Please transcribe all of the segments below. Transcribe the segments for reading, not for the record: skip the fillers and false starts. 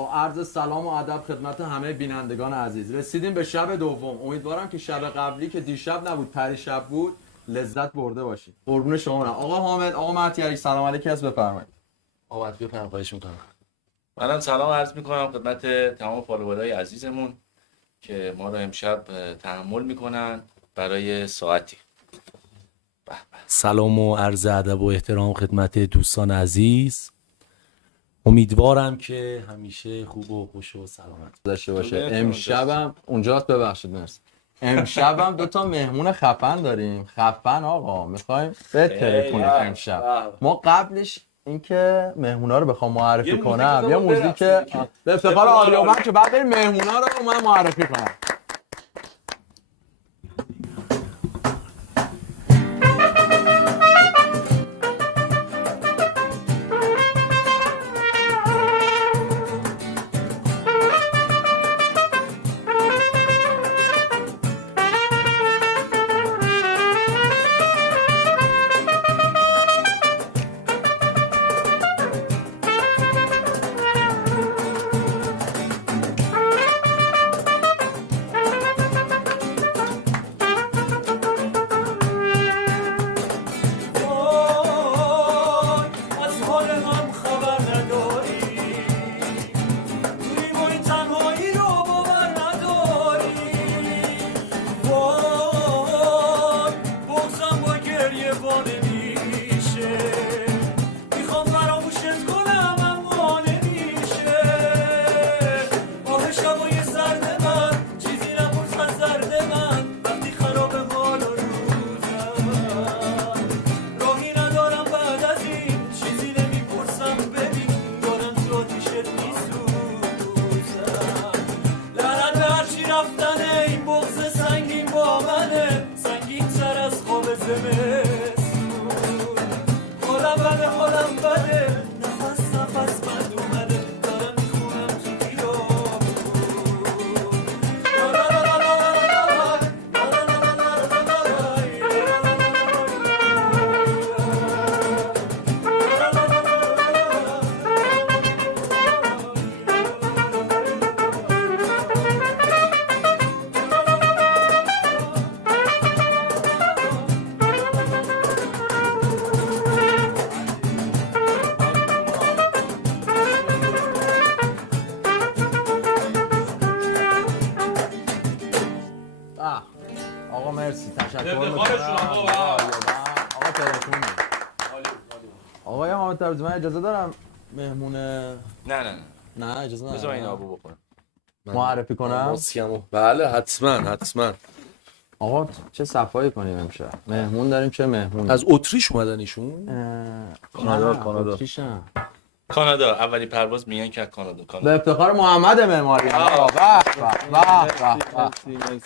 با عرض سلام و ادب خدمت همه بینندگان عزیز رسیدیم به شب دوم. امیدوارم که شب قبلی که دیشب نبود پریشب بود لذت برده باشید. قربون شما برم. آقا حامد، آقا مهدی، سلام علیکی از بفرمایید. آقا مهدی بفرمایید، خواهش می‌کنم. منم سلام عرض می‌کنم خدمت تمام فالوورای عزیزمون که ما رو امشب تحمل می‌کنن برای ساعتی. سلام و عرض ادب و احترام خدمت دوستان عزیز. امیدوارم که همیشه خوب و خوش و سلامت داشته باشه. امشبم اونجاست، ببخشید مرسی. امشبم دو تا مهمون خفن داریم. خفن آقا، میخوایم بهتره کنیم امشب. ما قبلش اینکه مهمونا رو بخوام معرفی کنم یه موزیک به افتخار آریابن که بعد بریم مهمونا رو من معرفی کنم. آقا مرسی، تشکر می‌کنم. آقا تلفن آقای حامد تبریزی، من اجازه دارم مهمون نه اجازه ندارم. بذار این آبو بخورم. معرفی کنم. بله حتما. آقا چه صفایی کنیم امشب. مهمون داریم. چه مهمون؟ از اتریش اومدن ایشون؟ کانادا. اتریشن. کانادا اولین پرواز میان که کانادا. به افتخار محمد معماری.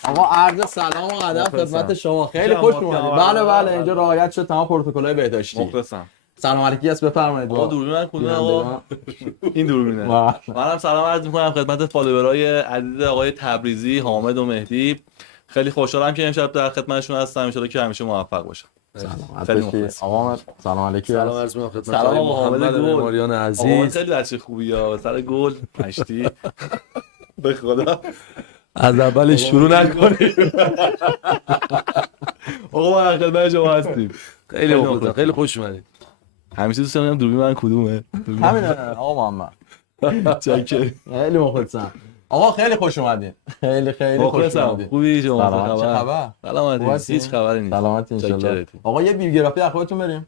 آقا عرض سلام و ادب خدمت شما. خیلی خوش اومدید. بله اینجا رعایت شد تمام پروتکل‌های بهداشتی. مخلصم. سلام علیکی است، بفرمایید. آقا دوربین کدوم آقا؟ این دوربینه. منم سلام عرض می‌کنم خدمت فالوورای عزیز آقای تبریزی، حامد و مهدی. خیلی خوشحالم که امشب در خدمتشون هستم. ان شاءالله که همیشه موفق باشم. خیلی آقا سلام علیکی. سلام عرض می‌کنم خدمت سلام آقا محمد معماریان آقا عزیز. خیلی بچه خوبی ها، سر گل مشتی. به خدا از اول شروع نکنید. آقا ما در خدمت شما هستیم. خیلی مخلصم. خیلی خوش اومدید. همیشه دوست دارم دوربین من کدومه؟ همینه آقا محمد. چکر. خیلی مخلصم. آقا خیلی خوش اومدین. خیلی خوش اومدین. خوبی شما؟ چه خبر؟ سلامتی. هیچ خبری نیست. سلامتی ان شاء الله. آقا یه بیوگرافی از خودتون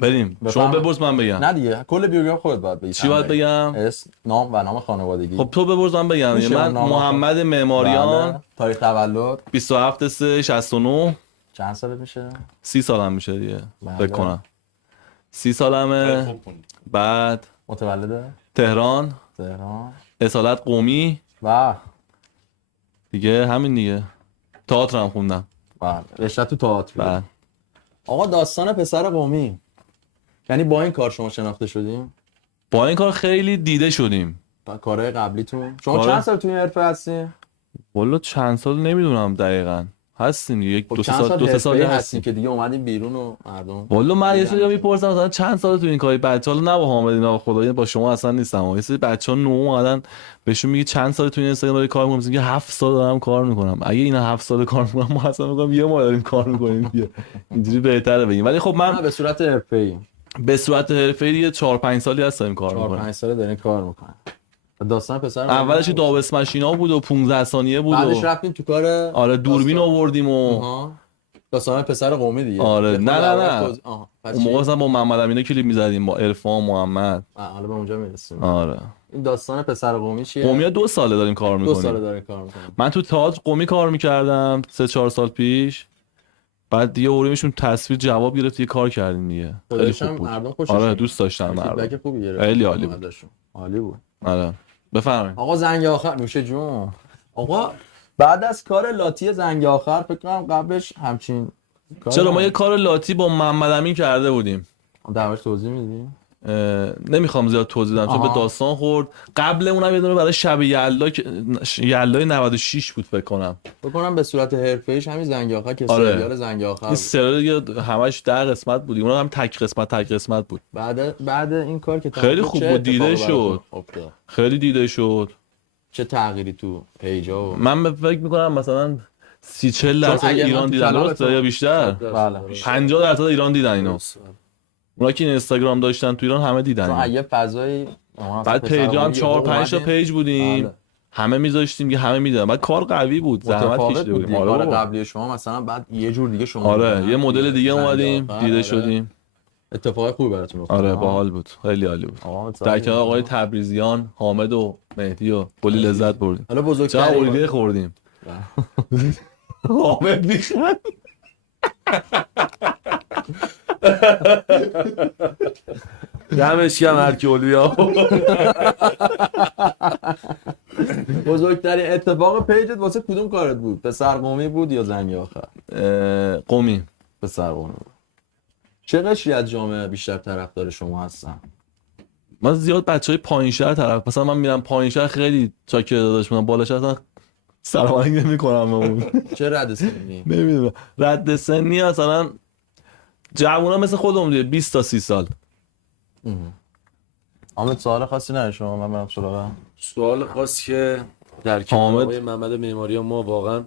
بریم. شما بپرس من بگم. نه دیگه کل بیوگرافی خودت باید بگی. چی باید بگم؟ اسم، نام و نام خانوادگی. خب تو بپرس من بگم. من محمد معماریان. تاریخ تولد 27/3/69. چند سالت میشه؟ 30 سالم میشه دیگه. فکر کنم 30 سالمه. بعد متولد تهران. اصالت قومی. و دیگه همین دیگه. تئاتر هم خوندم. رشته تو تئاتر. بعد آقا داستان پسر قومی، یعنی با این کار شما شناخته شدیم؟ با این کار خیلی دیده شدیم. کارهای قبلیتون. شما چند سال توی این حرفه هستی؟ والا چند سال نمیدونم دقیقاً. هستیم دیگه. یک خب دو سه چند سال سال هستیم هستیم که دیگه اومدیم بیرون و مردم والا من یه سری میپرسم مثلا چند سال تو این کاری بچه‌ها نه با حامد اینا خدایی با شما اصلا نیستم. یه سری بچه‌ها نو اومدن بهشون میگه چند سال تو این اینستاگرام داری کار می‌کنی، میگه 7 سال دارم کار می‌کنم. اگه اینا 7 سال کار می‌کنن ما اصلا میگم یه ما داریم کار می‌کنیم بیا اینجوری بهتره بگیم. ولی خب من به صورت حرفه‌ای به صورت حرفه‌ای دیگه 4 5 سالی هستم کار 4 می‌کنم. 5 سال دارین کار می‌کنن. داستان پسر اولش دابس ماشینا بود و 15 ثانیه بود بعدش و رفتیم تو کار آره دوربین آوردیم و داستان پسر قومی دیگه. آره نه اون اون موقع مثلا با محمد امینه کلیپ می‌زدیم با عرفان محمد. حالا به اونجا میرسیم. آره این داستان پسر قومی چیه؟ قومی 2 ساله داریم کار 2 می‌کنیم. ساله داره کار می‌کنه. من تو تئاتر قومی کار می‌کردم 3 4 سال پیش. بعد دیگه اوریمشون تصویر جواب گرفت یه کار کردیم دیگه. خیلی خوب بود. مردم خوشش آره دوست داشتم مردم. فیدبک خوبی گرفت. خیلی عالی بود. عالی بود. آره بفرمایید. آقا زنگ آخر نوشه جون. آقا بعد از کار لاتی زنگ آخر فکر کنم قبلش همچین چرا ما یه کار لاتی با محمد امین کرده بودیم. درش توضیح میدی؟ نمیخوام زیاد توضیح بدم چون به داستان خورد. قبل اونم یه دونه برای شب یلدای 96 بود فکر کنم. به صورت حرفه‌ایش همین زنگ آخر که آره. سریال زنگ آخر این سریال دیگه همش 10 قسمت بود. اونم هم تک قسمت بود. بعد این کار که خیلی خوب بود دیده شد. خیلی دیده شد. چه تغییری تو پیجا و من فکر میکنم مثلا 30-40% ایران دیدن درسته یا بیشتر؟ بله 50% ایران دیدن اینو. اونا که اینستاگرام داشتن تو ایران همه دیدن. چون یه فضایی بعد پیجا هم 4-5 تا پیج بودیم. همه میذاشتیم که همه میدیدن. بعد کار قوی بود. زحمت کشیده بودیم. کار قبلی شما مثلا بعد یه جور دیگه شما آره یه مدل دیگه اومدیم دیده شدیم. اتفاق خوبی براتون افتاد. آره باحال بود. خیلی عالی بود. در کنار آقای تبریزیان، حامد و مهدی و کلی لذت بردیم. حالا بزرگتر اولیه خوردیم. حامد میخند. دمش گرم هر کی اولیا. بزرگترین اتفاق پیجت واسه کدوم کارت بود؟ پسر قومی بود یا زنگ آخر؟ قومی. پسر قومی بود. چه قشری از جامعه بیشتر طرفدار شما هستن؟ من زیاد بچهای پایین شهر طرف مثلا من میرم پایین شهر خیلی چاکر داداش میگم بالا شهر اصلا سلام علیکم نمی‌کنم اون. چه رد سنی؟ نمیدونم رد سنی مثلا جوونا مثل خودمون دیگه 20 تا 30 سال. حامد سوال خاصی نداری شما؟ من برم سراغ سوال خاص که در کنار آقای محمد معماری ما واقعا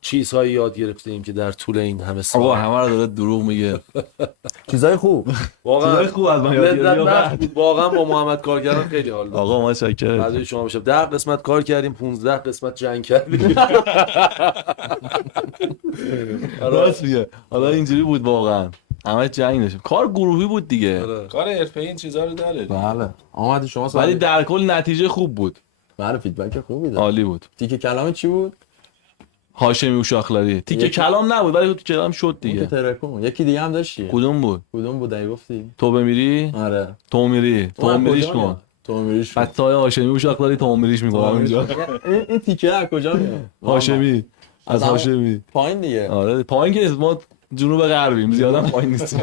چیزهایی یاد گرفتیم که در طول این همه سال. آقا همه رو داره دروغ میگه. چیزای خوب. واقعا خوب از من یاد گرفتم. واقعا با محمد کار کردن خیلی حال داد. آقا ما شکر. بعد شما بشه 10 قسمت کار کردیم 15 قسمت جنگ کردیم. راست میگه. حالا اینجوری بود واقعا. همه جنگ داشتیم. کار گروهی بود دیگه. کار حرفه‌ای این چیزا رو داره. بله. آمدی شما ولی در کل نتیجه خوب بود. بله فیدبک خوبی داد. عالی بود. تیکه کلام چی بود؟ هاشمی و شاخلاری. تیکه کلام نبود ولی تیکه کلام شد دیگه. ترکون. یکی دیگه هم داشتی. کدوم بود؟ کدوم بود ای گفتی؟ تو بمیری؟ آره. تو میریش کن. تو میریش. فتای هاشمی و شاخلاری تو میریش میکنم اینجا. این تیکه از کجا میاد؟ هاشمی. از هاشمی. پایین دیگه. آره پایین که ما جنوب غربیم زیادم پایین نیستیم.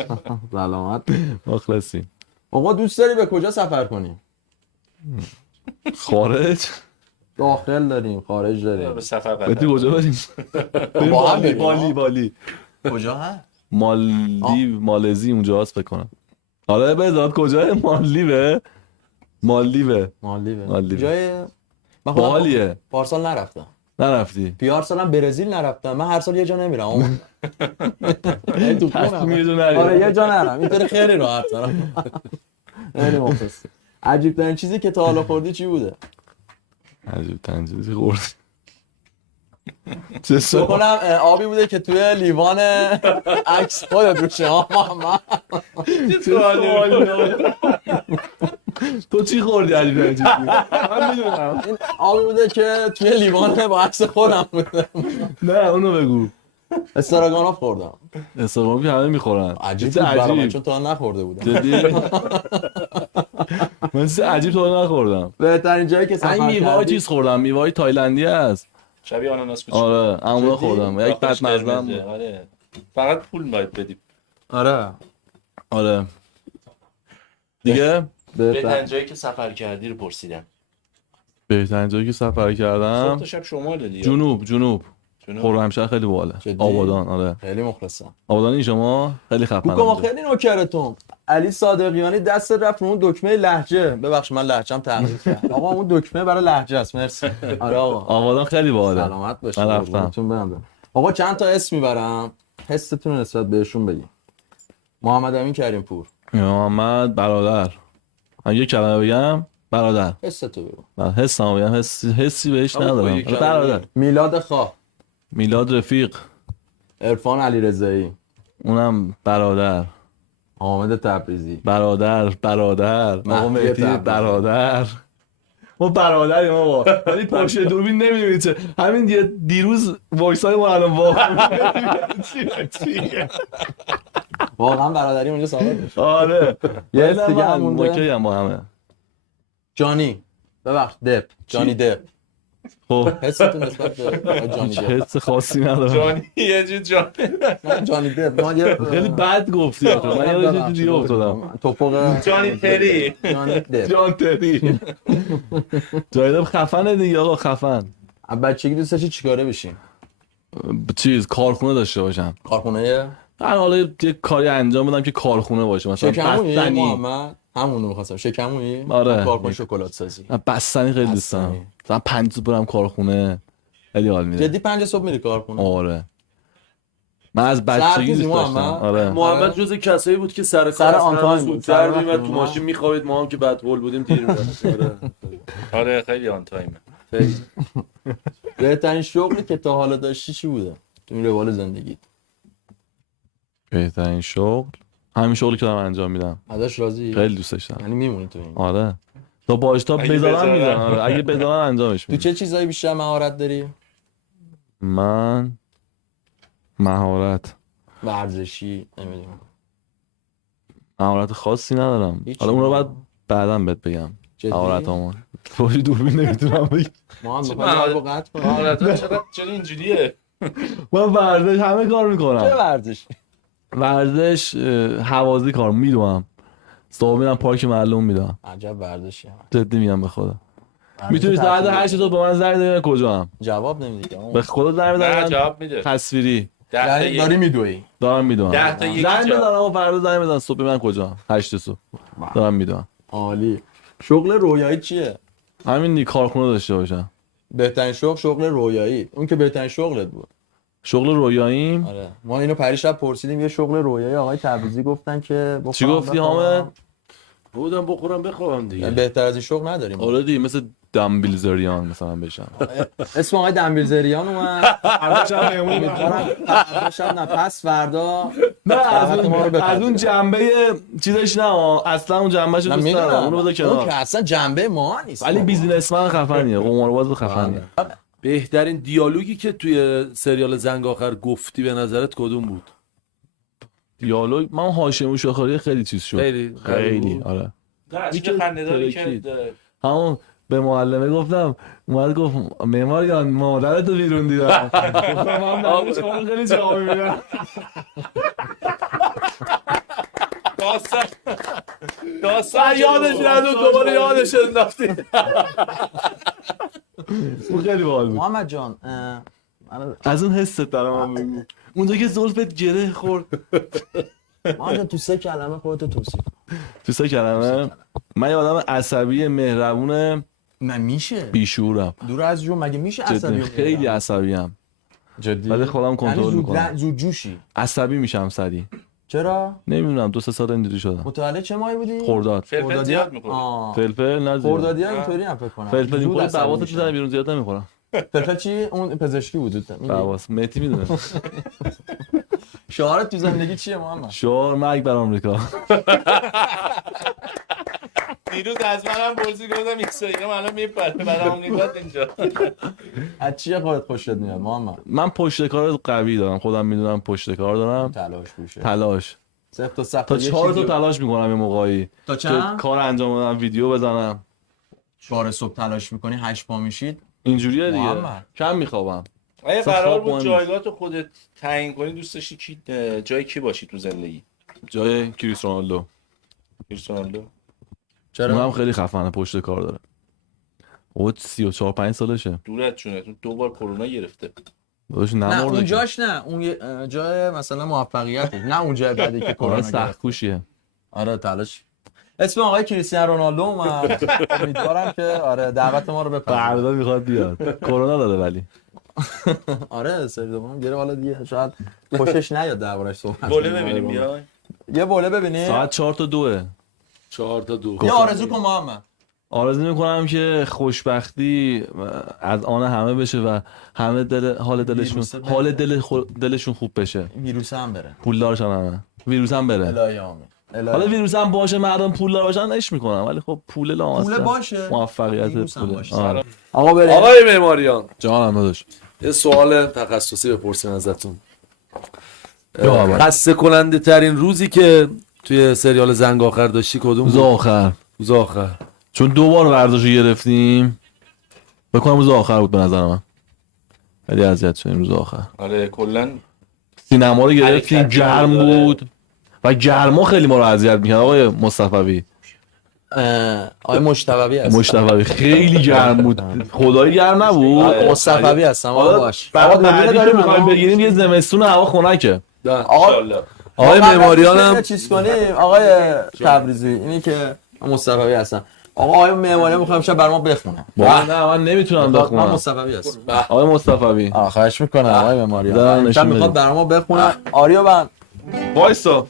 سلامت. مخلصیم. آقا دوست داری به کجا سفر کنیم؟ خارج؟ داخل داریم، خارج داریم. به سفر بهتی کجا بریم؟ بالی. کجا هست؟ مالزی اونجا هست فکر کنم. آره بذات کجاه؟ مالدیوه. جای بالیه. پارسال نرفتم. نرفتی؟ پیار سالم برزیل نرفتم. من هر سال یه جا نمیرم. آره یه جا نرم. اینطوری خیلی راحت دارم. خیلی مخلص. عجیب ترین چیزی که تا حالا خوردی چی بوده؟ عجیب ترین چیزی خوردی چه کنم آبی بوده که توی لیوان عکس خودت روشه. محمد تو چی خوردی عجیب ترین چیزی؟ من میدونم این آبی بوده که توی لیوان با عکس خودم بوده. نه اونو بگو. استراگاناف خوردم. استراگاناف که همه میخورن. عجیب بود برام چون تا نخورده بودم. جدی؟ من عجیب تا نخوردم. بهترین جایی که سفر کردی؟ میوه چیز خوردم. میوه تایلندی هست. شبیه آناناس کوچیک. آره اونو خوردم. یک بد مزه‌ام. آره. فقط پول باید بدیم. آره. دیگه بهترین جایی که سفر کردی رو پرسیدم. بهترین جایی که سفر کردم صبح تا شب شمال دیگه. جنوب خرمشهر خیلی باحاله. جدی؟ آبادان آره. خیلی مخلصم. آبادانی شما خیلی خفنه. کوکو ما خیلی نوکرتون. علی صادقیانی دست رفت اون دکمه لهجه. ببخشید من لهجه‌ام تغییر کرد. آقا اون دکمه برای لهجه است. مرسی. آره آقا. آبادان خیلی باحاله. سلامت باشید. من رفتم. آقا چند تا اسم میبرم. حستون نسبت بهشون بگیم. محمد امین کریم پور. محمد برادر. من یه کلمه بگم برادر. حستو بگو. من حسم بگم حسی بهش ندارم. برادر. میلاد خواه. میلاد رفیق. عرفان علیرضایی. اونم برادر. حامد تبریزی. برادر آقا مهدی برادر. ما برادریم آقا، ولی پشت دوربین نمی‌بینید چه. همین دیروز وایسای ما الان واقعا برادری اونجا ثابت میشه. آره یه دیگه هم مونده. اوکی هم با همه. جانی ببخش دپ جانی دپ. خب حستون نسبت به جانی دپ. حس خاصی ندارم. جانی یه جور جان. نه جانی دپ ما یه خیلی بد گفتی آخه. من یاد چیزی دیگه افتادم. توپق جانی تری. جانی دپ. جان تری. جای خفنه دیگه آقا خفن. بچگی دوست داشتی چیکاره بشی؟ چیز کارخونه داشته باشم. کارخونه من حالا یه کاری انجام بدم که کارخونه باشه، مثلا شکمویی بستنی. محمد همونو می‌خواستم. شکمویی؟ آره. کارخونه شکلات سازی. من بستنی خیلی دوست دارم. بستنی. مثلا 5 صبح برم کارخونه. خیلی حال میده. جدی 5 صبح میری کارخونه؟ آره. من از بچگی دوست داشتم. محمد؟ آره. محمد جز کسایی بود که سر سر کار آن از تایم همه بود. زودتر سر می‌رفت وقت تو ما. ماشین می‌خوابید، ما هم که بدقول بودیم دیر می‌رفتیم. آره خیلی آن تایمه. بهترین شغلی که تا حالا داشتی چی بوده؟ تو این روال زندگی بهترین شغل همین شغلی که دارم انجام میدم. ازش راضی؟ خیلی دوست داشتم. یعنی میمونی تو این. آره. تا باش تا اگه بذارم بذارن. میذارم. آره. اگه بذارن انجامش تو میدم. چه چیزایی بیشتر مهارت داری؟ من مهارت نمیدونم. مهارت خاصی ندارم. هیچی. حالا اون رو بعداً بهت بگم. جدی؟ مهارتامون. توی دوربین نمیتونم بگم. ما هم چه بخوایم مهارت؟ با قطع کنیم. مهارت‌ها چرا اینجوریه؟ من ورزش همه کار چه میکنم. ورزش؟ ورزش هوازی کار میدونم. صبح میرم پارک معلوم میدم. عجب ورزشی. جدی میگم به خدا. میتونی ساعت 8 صبح به من زنگ بزنی کجا هم. جواب نمیدی. به خدا زنگ نه بزن. جواب میده. تصویری 10 تا یعنی داری میدوی. دارم میدونم. 10 تا یکی زنگ بزن جواب. آقا فردا زنگ بزن صبح من کجا 8 صبح دارم میدونم. عالی. شغل رویایی چیه؟ همین دی کارخونه داشته باشم. بهترین شغل رویایی. اون که بهترین شغلت بود. شغل رویاییم. آره. ما اینو پریشب پرسیدیم یه شغل رویایی آقای تبریزی گفتن که چی گفتی حامد؟ بودم بخورم بخوابم دیگه. بهتر از این شغل نداریم. آره دیگه مثل دامبیلزریان مثلا بشم. اسم آقای دنبیلزریان اومد. فرداشم نه پس فردا نه دعوت ما رو بپذیر. از اون جنبه چیزش نه اصلا اون جنبهشو دوست ندارم. اونو بذار اون کنار. که اصلا جنبه ما نیست. ولی بیزینسمن خفنیه. قمارباز خفنیه. بهترین دیالوگی که توی سریال زنگ آخر گفتی به نظرت کدوم بود؟ دیالوگ من هاشم شاخاری خیلی چیز شد. خیلی آره. نه یکی چه خنده‌داری ترکید. که همون به معلمه گفتم اومد گفت معمار جان مادرتو بیرون دیدم. گفتم من نه شما خیلی جواب میدم. داستان یادش نداد دوباره یادش انداختی. اون خیلی باحال بود. محمد جان از اون حست دارم بگو. اونجا که زلفت گره خورد. محمد جان تو 3 کلمه خودتو توصیف. تو 3 کلمه من یه آدم عصبی مهربون میشه بیشورم. دور از جون مگه میشه عصبی جدی خیلی عصبیم. جدی ولی خودم کنترل میکنم. زود جوشی. عصبی میشم سری. چرا؟ نمیدونم 2-3 سال اینجوری شدم. متولد چه ماهی بودی؟ خرداد. فلفل زیاد می‌خوری. فلفل نه زیاد. خردادی ها اینطوری هم فکر کنم. فلفل زود خود عصبی بواسط میشن. میزنه بیرون زیاد نمیخورم. فلفل چی؟ اون پزشکی بود. بواس مهدی میدونه. شعارت تو زندگی چیه محمد؟ شعار مرگ بر آمریکا. دیروز از منم پرسی گفتم اینستاگرام الان میپره برام نگاه اینجا. از چیه خودت خوشت میاد محمد؟ من پشت کار قوی دارم. خودم میدونم پشت کار دارم. تلاش. سخت تا سخت تا 4 تا تلاش میکنم یه موقعی. تا که چند؟ کار انجام بدم ویدیو بزنم. 4 صبح تلاش میکنی 8 پا میشید. اینجوریه دیگه. محمد. کم میخوابم. اگه اصلا قرار خواب بود مهم جایگاه خودت تعیین کنی دوست داشتی جای کی باشی تو زندگی؟ جای کریستیانو رونالدو. کریستیانو اونم خیلی خفنه پشت کار داره. او 34-5 سالشه. دورت چونه تو 2 بار کرونا گرفته. داداش نه نمرده اونجاش نه، اون جای مثلا موفقیته، نه اون جای بعدی که کرونا سخت گرفت. کوشیه. آره تلاش. اسم آقای کریستیانو رونالدو اومد. امیدوارم که آره دعوت ما رو بپذیره. فردا میخواد بیاد. کرونا داره ولی. آره سری دوم گره والا دیگه شاید خوشش نیاد دربارش صحبت گله ببینیم بیای. یه بوله ببینیم. ساعت 4 تا 2. 4 تا 2. یه آرزو کن محمد. آرزو میکنم که خوشبختی از آن همه بشه و همه دلشون خوب بشه. ویروس هم بره. پولدار شن همه. ویروس هم بره. الهی آمین. حالا ویروس هم باشه مردم پولدار باشن عشق میکنن ولی خب پول لامصب. پول باشه. موفقیت پول. آقا بریم. آقای معماریان جانم داداش. یه سوال تخصصی بپرسیم ازتون. خسته کننده ترین روزی که توی سریال زنگ آخر داشتی کدوم روز بود؟ آخر. روز آخر. چون 2 بار ورزش رو گرفتیم. بکنم روز آخر بود به نظر من. خیلی اذیت شدیم روز آخر. آره کلا سینما رو گرفتیم حرکت گرم داره. بود و گرما خیلی ما رو اذیت می‌کرد آقای مصطفی. آقای مجتبی هست. مصطفی خیلی گرم بود. خدایی گرم نبود. مصطفی هستم آقا باش. بعد آقا بعدی که داریم می‌خوایم بگیریم یه زمستون هوا خنکه. آقای معماریان چیز کنیم آقای تبریزی اینی که مصطفی هستم. آقای معماریان می‌خوام شب برام بخونه. نه من نمیتونم من بخونم. مصطفی هستم. آقای مصطفی خواهش میکنم آقای معماریان. دارم شب نشون میخواد بدید. برام بخونه. آریو بند. وایسا.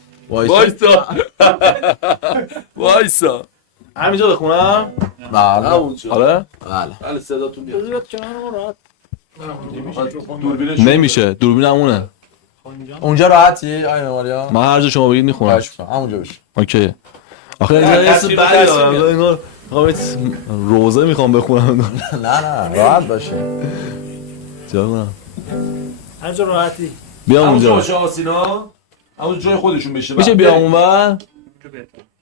وایسا همینجا بخونم؟ بله. همونجا. آره؟ بله صداتون میاد. نمیشه دوربینم اونه. اونجا راحتی آقای معماریان؟ من هر جا شما بگید میخونم. خواهش میکنم همونجا بشه. اوکی. آخه اینجا یه سری بدی دارم. انگار روزه میخوام بخونم. نه راحت باشه. جانم. هر جا راحتی. بیا اونجا. باشه آسینا همون جای خودشون بشه. میشه بیا اونور؟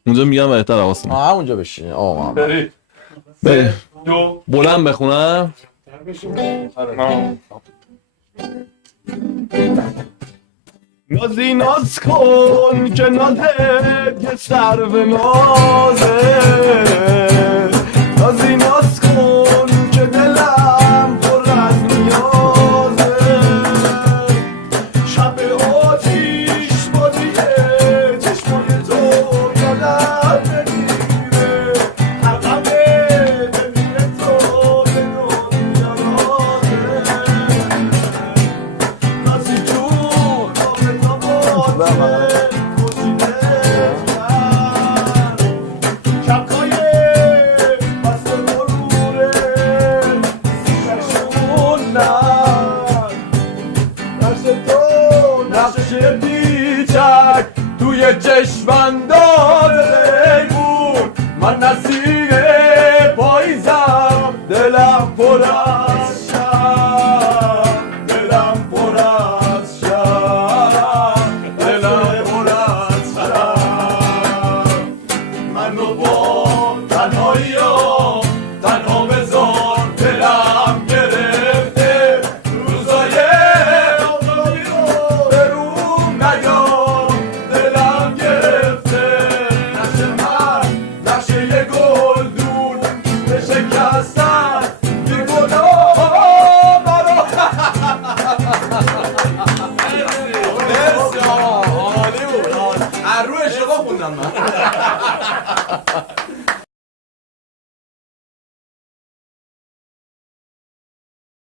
اونجا میگم بهتر آسان. همونجا بشین آقا. بریم. بریم. بلند بخونم. نازی ناز کن که نازت یه سر به نازه نازی ناز کن که دلم پر از نیازه شب آتیش بادیه چشمای تو یادم نمیره حقم ببینه تو به دنیا رازه نازی جون توی چشمم داده بود من نسیم پاییزم دلم پر از شب دلم پر از شب دلم پر از شب منو با تنهایی ها تنها بذار دلم گرفته روزای آفتابی رو به روم نیار دلم گرفته نقش من نقشه یه گلدون به شکستن یه گناه مرا عروه شما خوندم من.